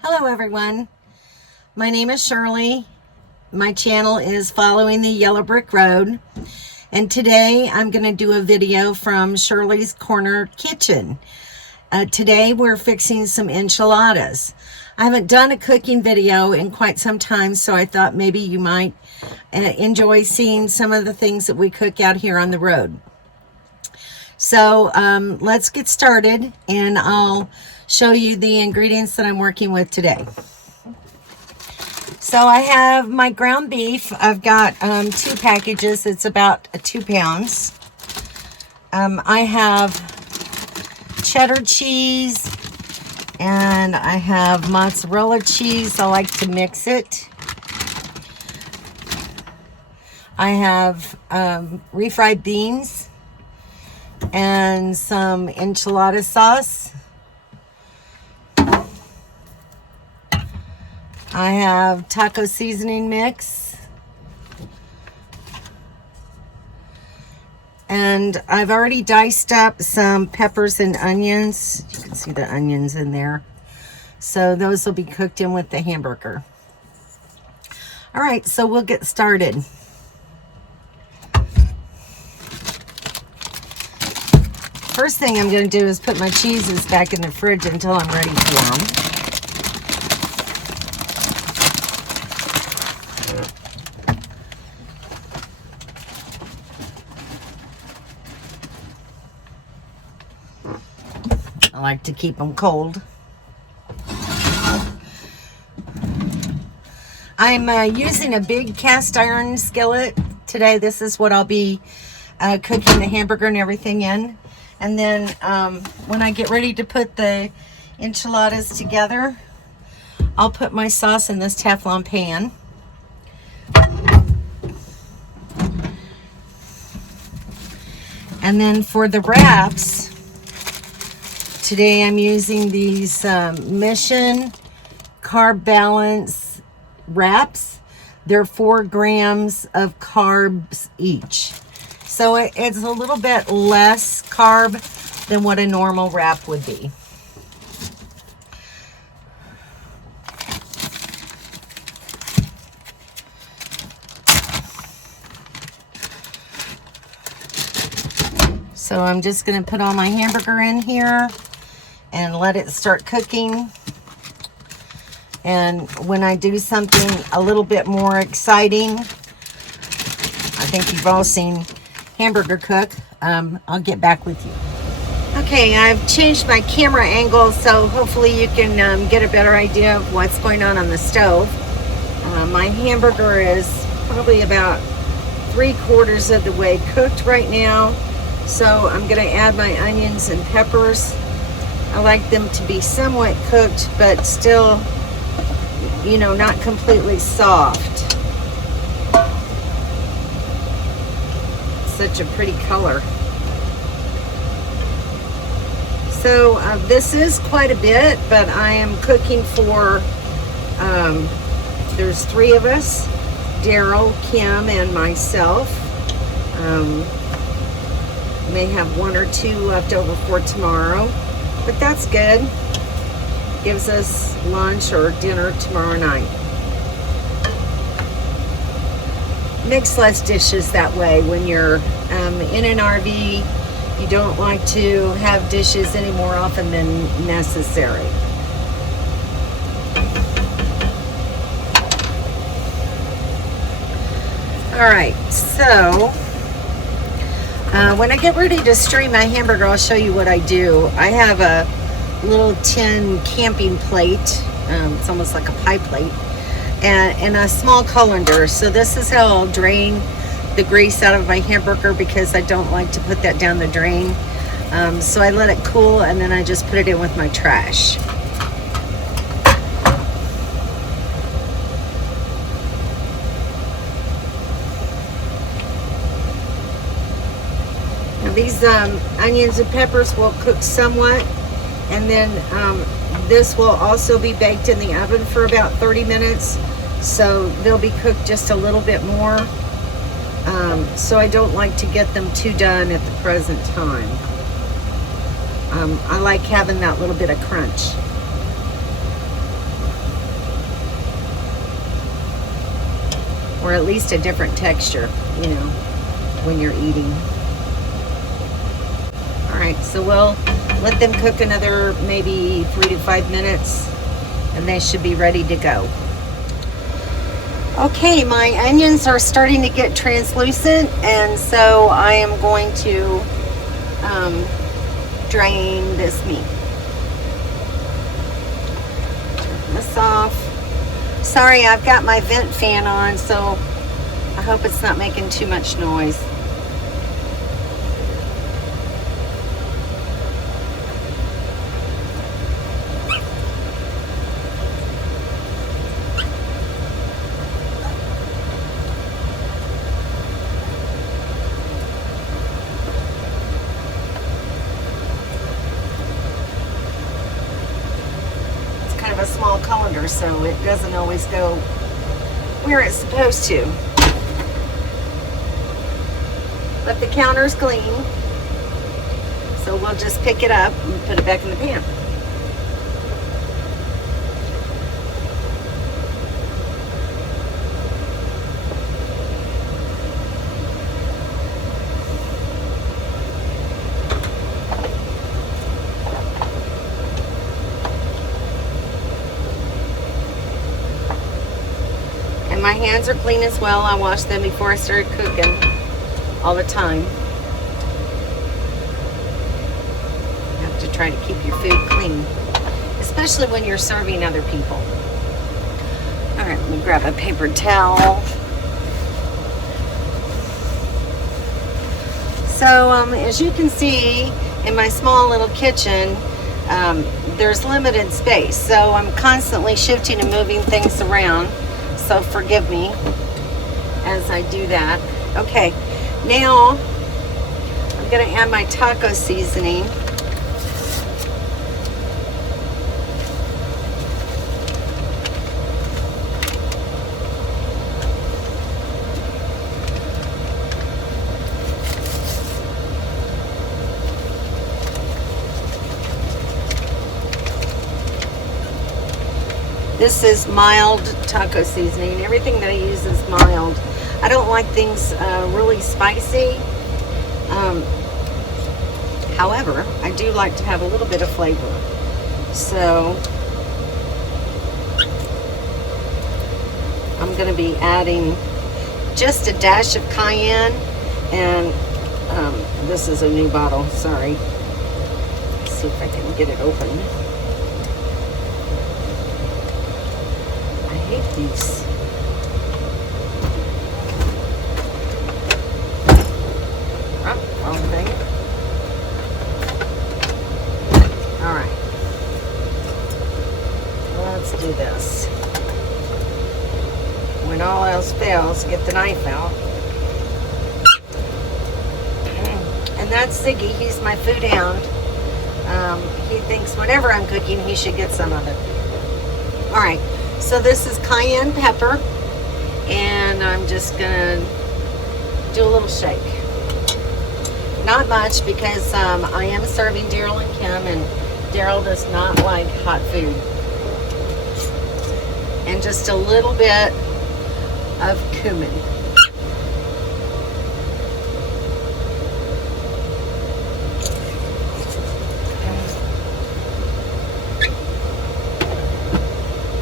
Hello everyone, my name is Shirley. My channel is Following the Yellow Brick Road, and today I'm going to do a video from Shirley's Corner Kitchen. Today we're fixing some enchiladas. I haven't done a cooking video in quite some time, so I thought maybe you might enjoy seeing some of the things that we cook out here on the road. So let's get started, and I'll show you the ingredients that I'm working with today. So I have my ground beef. I've got 2 packages. It's about 2 pounds. I have cheddar cheese, and I have mozzarella cheese. I like to mix it. I have refried beans and some enchilada sauce. I have taco seasoning mix. And I've already diced up some peppers and onions. You can see the onions in there. So those will be cooked in with the hamburger. All right, so we'll get started. First thing I'm going to do is put my cheeses back in the fridge until I'm ready for them. I like to keep them cold. I'm using a big cast iron skillet today. This is what I'll be cooking the hamburger and everything in. And then when I get ready to put the enchiladas together, I'll put my sauce in this Teflon pan. And then for the wraps, today I'm using these Mission Carb Balance wraps. They're 4 grams of carbs each. So it's a little bit less carb than what a normal wrap would be. So I'm just going to put all my hamburger in here and let it start cooking. And when I do something a little bit more exciting, I think you've all seen hamburger cook, I'll get back with you. Okay, I've changed my camera angle, so hopefully you can get a better idea of what's going on the stove. My hamburger is probably about 3/4 of the way cooked right now, so I'm going to add my onions and peppers. I like them to be somewhat cooked, but still, you know, not completely soft. Such a pretty color. So this is quite a bit, but I am cooking for, there's 3 of us, Daryl, Kim, and myself. May have 1 or 2 left over for tomorrow, but that's good. Gives us lunch or dinner tomorrow night. Mix less dishes that way. When you're in an RV, you don't like to have dishes any more often than necessary. All right, so when I get ready to stream my hamburger, I'll show you what I do. I have a little tin camping plate. It's almost like a pie plate. And a small colander. So this is how I'll drain the grease out of my hamburger, because I don't like to put that down the drain. So I let it cool, and then I just put it in with my trash. Now these onions and peppers will cook somewhat, and then this will also be baked in the oven for about 30 minutes. So they'll be cooked just a little bit more. So I don't like to get them too done at the present time. I like having that little bit of crunch. or at least a different texture, you know, when you're eating. All right, so we'll let them cook another maybe 3 to 5 minutes, and they should be ready to go. Okay, my onions are starting to get translucent, and so I am going to drain this meat. Turn this off. Sorry, I've got my vent fan on, so I hope it's not making too much noise. A small colander, so it doesn't always go where it's supposed to. But the counter's clean, so we'll just pick it up and put it back in the pan. My hands are clean as well. I wash them before I started cooking all the time. You have to try to keep your food clean, especially when you're serving other people. All right, let me grab a paper towel. So as you can see in my small little kitchen, there's limited space. So I'm constantly shifting and moving things around. So forgive me as I do that. Okay, now I'm gonna add my taco seasoning. This is mild taco seasoning. Everything that I use is mild. I don't like things really spicy. However, I do like to have a little bit of flavor. So I'm going to be adding just a dash of cayenne, and this is a new bottle, sorry. Let's see if I can get it open. I hate these. Oh, wrong thing. All right. Let's do this. When all else fails, get the knife out. And that's Ziggy. He's my food hound. He thinks whenever I'm cooking, he should get some of it. All right. So this is cayenne pepper, and I'm just gonna do a little shake. Not much, because I am serving Daryl and Kim, and Daryl does not like hot food. And just a little bit of cumin.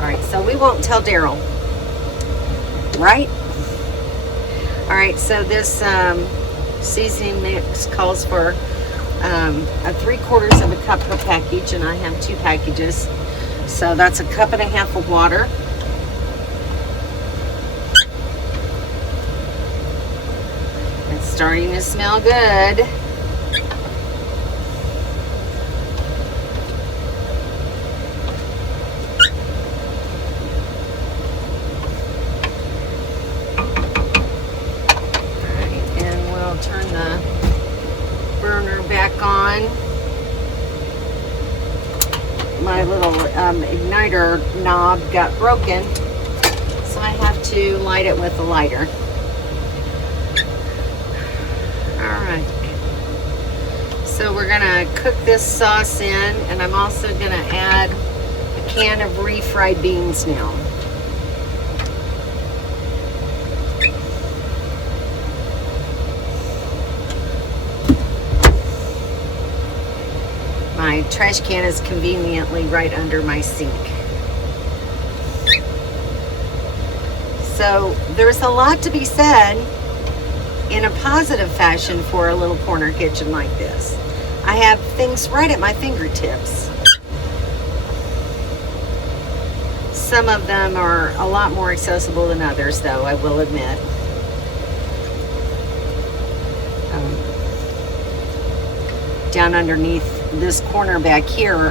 Alright, so we won't tell Daryl, right? Alright, so this seasoning mix calls for a 3/4 of a cup per package, and I have 2 packages. So that's 1.5 cups of water. It's starting to smell good. Turn the burner back on. My little igniter knob got broken, so I have to light it with a lighter. Alright, so we're gonna cook this sauce in, and I'm also gonna add a can of refried beans now. my trash can is conveniently right under my sink. So there's a lot to be said in a positive fashion for a little corner kitchen like this. I have things right at my fingertips. Some of them are a lot more accessible than others, though, I will admit. Down underneath this corner back here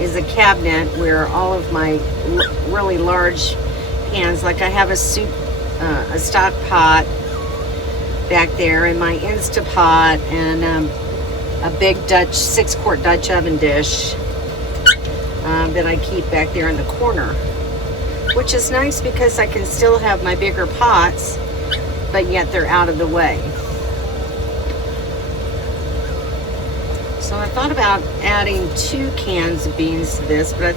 is a cabinet where all of my really large pans, like I have a soup, a stock pot back there, and my Instapot, and a big Dutch 6-quart Dutch oven dish that I keep back there in the corner, which is nice because I can still have my bigger pots, but yet they're out of the way. So I thought about adding 2 cans of beans to this, but I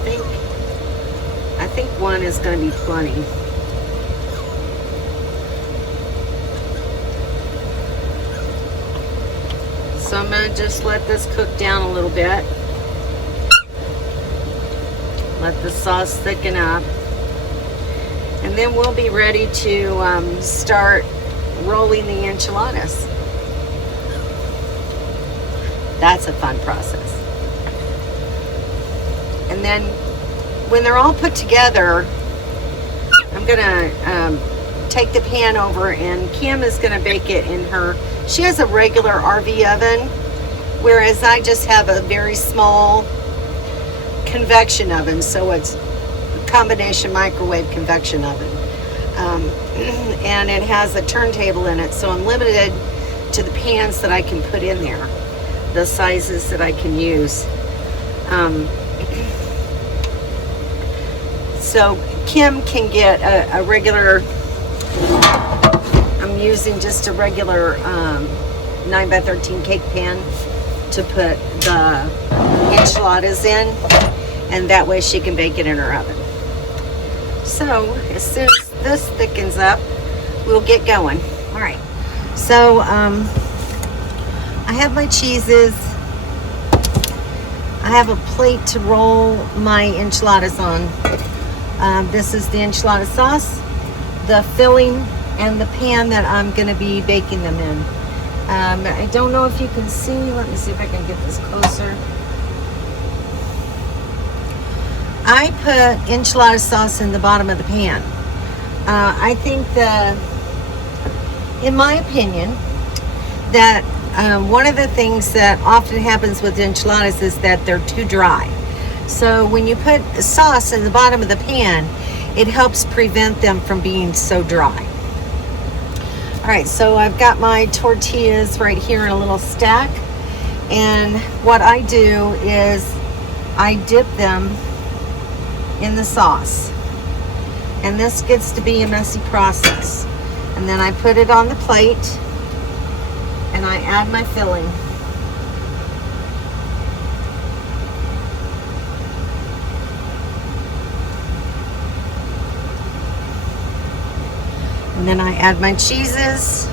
think one is going to be plenty. So I'm going to just let this cook down a little bit. Let the sauce thicken up. And then we'll be ready to start rolling the enchiladas. That's a fun process. And then when they're all put together, I'm gonna take the pan over, and Kim is gonna bake it in her, she has a regular RV oven, whereas I just have a very small convection oven, so it's a combination microwave convection oven. And it has a turntable in it, so I'm limited to the pans that I can put in there, the sizes that I can use. So Kim can get a regular, I'm using just a regular 9x13 cake pan to put the enchiladas in, and that way she can bake it in her oven. So as soon as this thickens up, we'll get going. All right, so I have my cheeses. I have a plate to roll my enchiladas on. This is the enchilada sauce, the filling, and the pan that I'm going to be baking them in. I don't know if you can see. Let me see if I can get this closer. I put enchilada sauce in the bottom of the pan. I think that, in my opinion, that one of the things that often happens with enchiladas is that they're too dry. So when you put sauce in the bottom of the pan, it helps prevent them from being so dry. All right, so I've got my tortillas right here in a little stack. And what I do is I dip them in the sauce. And this gets to be a messy process. And then I put it on the plate and I add my filling. And then I add my cheeses.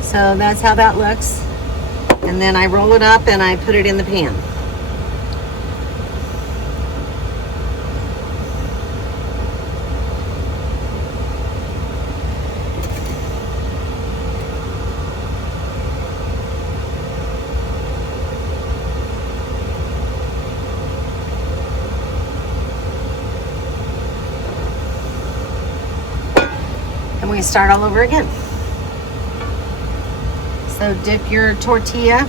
So that's how that looks. And then I roll it up and I put it in the pan. And we start all over again. So dip your tortilla.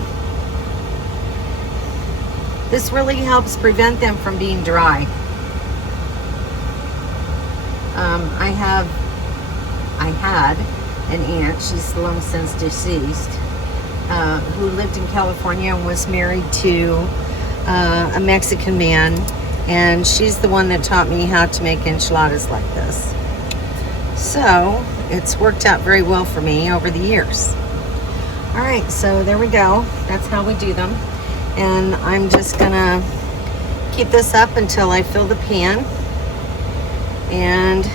This really helps prevent them from being dry. I had an aunt, she's long since deceased, who lived in California and was married to a Mexican man, and she's the one that taught me how to make enchiladas like this. So it's worked out very well for me over the years. All right, so there we go. That's how we do them. And I'm just gonna keep this up until I fill the pan. And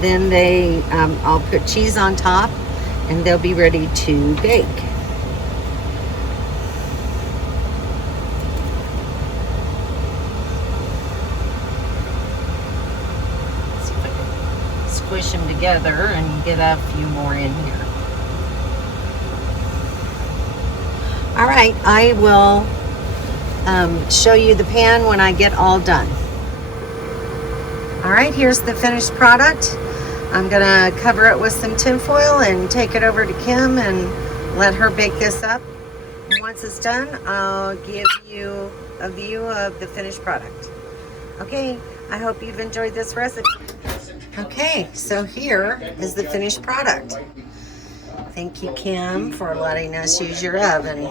Then I'll put cheese on top, and they'll be ready to bake. See if I can squish them together and get a few more in here. All right, I will show you the pan when I get all done. All right, here's the finished product. I'm gonna cover it with some tin foil and take it over to Kim and let her bake this up. And once it's done, I'll give you a view of the finished product. Okay, I hope you've enjoyed this recipe. Okay, so here is the finished product. Thank you, Kim, for letting us use your oven.